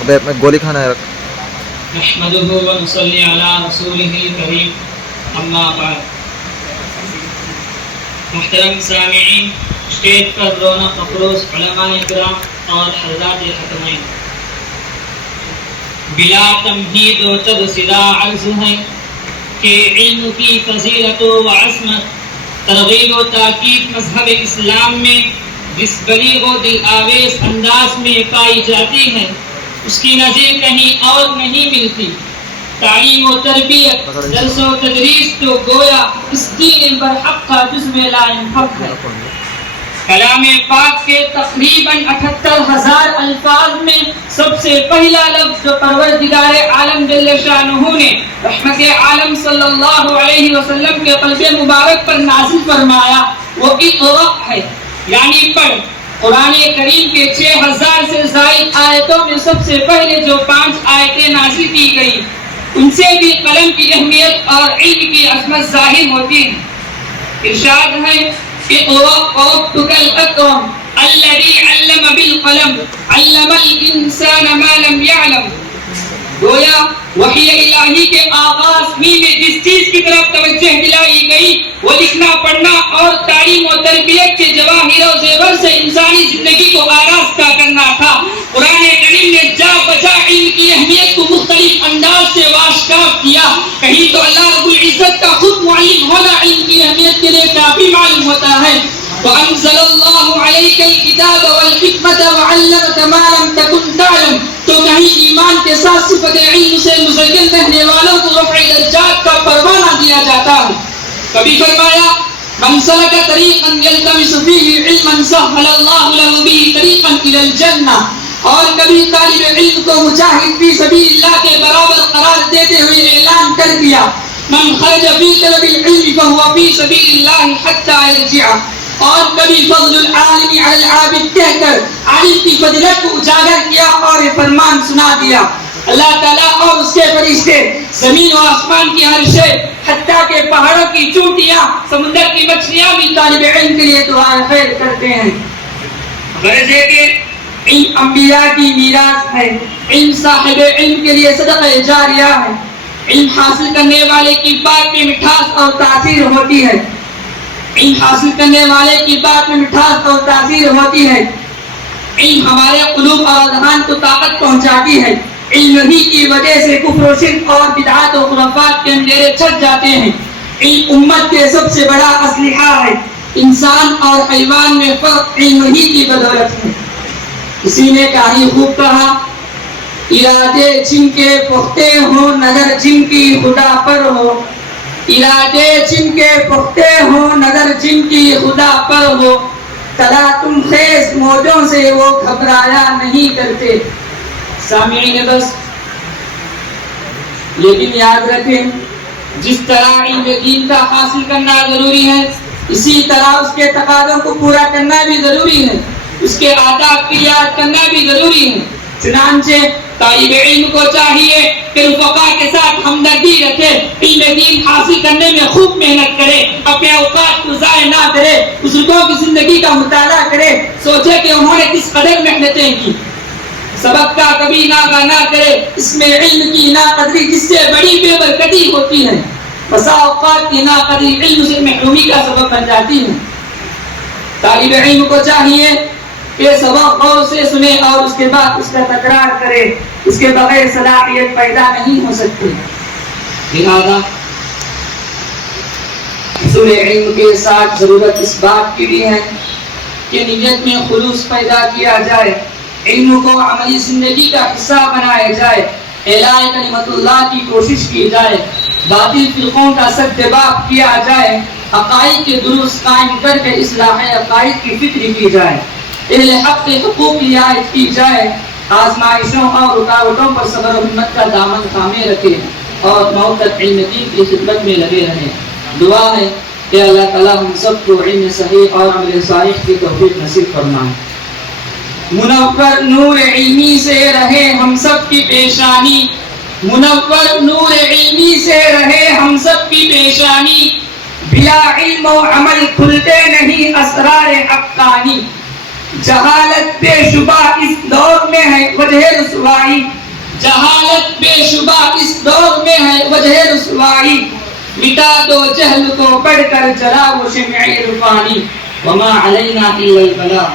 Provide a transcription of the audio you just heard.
ابے میں گولی کھانا ہے رکھ. نحمده ونصلي على رسوله الكريم اما بعد. محترم سامعین، اسٹیج پر رونق افروز علماء کرام اور حضرات حکمین، بلا تمہید و تبصرہ عرض ہے کہ علم کی فضیلت و عظمت ترغیب و تاکید مذہب اسلام میں جس بلیغ و دل آویز انداز میں پائی جاتی ہے اس کی نظیر کہیں اور نہیں ملتی. تعلیم و تربیت، درس و تدریس تو گویا اس دین برحق کا جزو لا ينفك ہے. کلام پاک کے تقریباً 78,000 الفاظ میں سب سے پہلا لفظ جو پروردگار عالم جل شانہ نے رحمت عالم صلی اللہ علیہ وسلم کے قلب مبارک پر نازل فرمایا وہ اقرأ ہے، یعنی پڑھ. قرآن کریم کے 6,000 سے زائد آیتوں میں سب سے پہلے جو 5 آیتیں نازل کی گئی ان سے بھی قلم کی اہمیت اور علم کی عظمت ظاہر ہوتی ہے. ارشاد ہے اقرأ وربک الاکرم الذی علم بالقلم علم الانسان ما لم يعلم. گویا وحی الہی کے آغاز ہی میں جس چیز کی طرف توجہ دلائی گئی وہ لکھنا پڑھنا اور تعلیم و تربیت کے جواہر و زیور سے انسانی زندگی کو آراستہ کرنا تھا. قرآن کریم نے جا بجا علم کی اہمیت کو مختلف انداز سے واشکاف کیا. کہیں تو اللہ رب العزت کا خود معلم ہونا علم کی اہمیت کے لیے کافی معلوم ہوتا ہے. وَأَنزَلَ اللَّهُ عَلَيْكَ الْكِتَابَ وَالْحِكْمَةَ وَعَلَّمَكَ مَا لَمْ تَكُنْ تَعْلَمْ. تو کہیں ایمان کے ساتھ صفت علم سے مزین رہنے والوں کو رفع درجات کا پروانہ دیا جاتا ہے. کبھی فرمایا من سلک طریقا یلتمس فیہ علما سہل اللہ لہ بہ طریقا الی الجنہ. اور کبھی طالب علم کو مجاہد فی سبیل اللہ کے برابر قرار دیتے ہوئے اعلان کر دیا من خرج فی طلب العلم فهو فی سبیل اللہ حتی یرجع. اور کبھی فضل العالم علی العابد کہہ کر عالم کی فضیلت کو اجاگر کیا اور یہ فرمان سنا دیا. اللہ تعالیٰ اور اس کے فرشتے، زمین و آسمان کی ہر شے، حتیٰ کہ پہاڑوں کی چوٹیاں، سمندر کی مچھلیاں بھی طالب علم کے لیے دعائیں خیر کرتے ہیں. غرض ہے کہ علم انبیاء کی میراث ہے. علم صاحب علم کے لیے صدقہ جاریہ ہے. علم حاصل کرنے والے کی بات میں مٹھاس اور تاثیر ہوتی ہے. علم حاصل کرنے والے کی بات میں مٹھاس اور تاثیر ہوتی ہے. علم ہمارے قلوب اور اذہان کو طاقت پہنچاتی ہے. علم ہی کی وجہ سے کفر و شرک اور بدعات و خرافات کے اندھیرے چھٹ جاتے ہیں. علم امت کے سب سے بڑا اسلحہ ہے. انسان اور حیوان میں فرق علم ہی کی بدولت ہے. کسی نے کہیں خوب کہا ارادے جن کے پختے ہوں نظر جن کی خدا پر ہو. ارادے جن کے پختے ہوں نظر جن کی خدا پر ہو. تلا تم خیز موجوں سے وہ گھبرایا نہیں کرتے. سامعین بس لیکن یاد رکھیں جس طرح علم دین کا حاصل کرنا ضروری ہے اسی طرح اس کے تقاضوں کو پورا کرنا بھی ضروری ہے. اس کے آداب کی یاد کرنا بھی ضروری ہے. چنانچہ طالب علم کو چاہیے کہ رفقا کے ساتھ ہمدردی رکھے، علم دین حاصل کرنے میں خوب محنت کرے، اپنے اوقات کو ضائع نہ کرے، بزرگوں کی زندگی کا مطالعہ کرے، سوچے کہ انہوں نے کس قدر محنتیں کی. سبق کا کبھی ناغہ نہ کرے. اس میں علم کی ناقدری جس سے بڑی بے برکتی ہوتی ہے. بسا اوقات کی ناقدری علم سے محرومی کا سبب بن جاتی ہے. طالب علم کو چاہیے کہ سبق غور سے سنے اور اس کے بعد اس کا تکرار کرے. اس کے بغیر صلاحیت پیدا نہیں ہو سکتی. لہذا حصول علم کے ساتھ ضرورت اس بات کی بھی ہے کہ نیت میں خلوص پیدا کیا جائے، علم کو عملی زندگی کا حصہ بنایا جائے، اعلاء کلمت اللہ کی کوشش کی جائے، باطل فرقوں کا سدباب کیا جائے، عقائد کے درست قائم کر کے اصلاح عقائد کی فکر کی جائے، اہل حق کے حقوق کی رعایت کی جائے، آزمائشوں اور رکاوٹوں پر صبر و ہمت کا دامن تھامے رکھے اور موت تک علم دین کی خدمت میں لگے رہیں. دعا ہے کہ اللہ تعالیٰ ہم سب کو علم صحیح اور عمل صالح کی توفیق نصیب فرمائے. منور نور علمی سے رہے ہم سب کی پیشانی، منور نور علمی سے رہے ہم سب کی پیشانی. بلا علم و عمل کھلتے نہیں اسرار حقانی. جہالت بے شبہ رسوائی، جہالت بے شبہ اس دور میں ہے وجہ رسوائی، مٹا دو جہل کو پڑھ کر جلا وہ شمع عرفانی، وما علینا الا البلاغ۔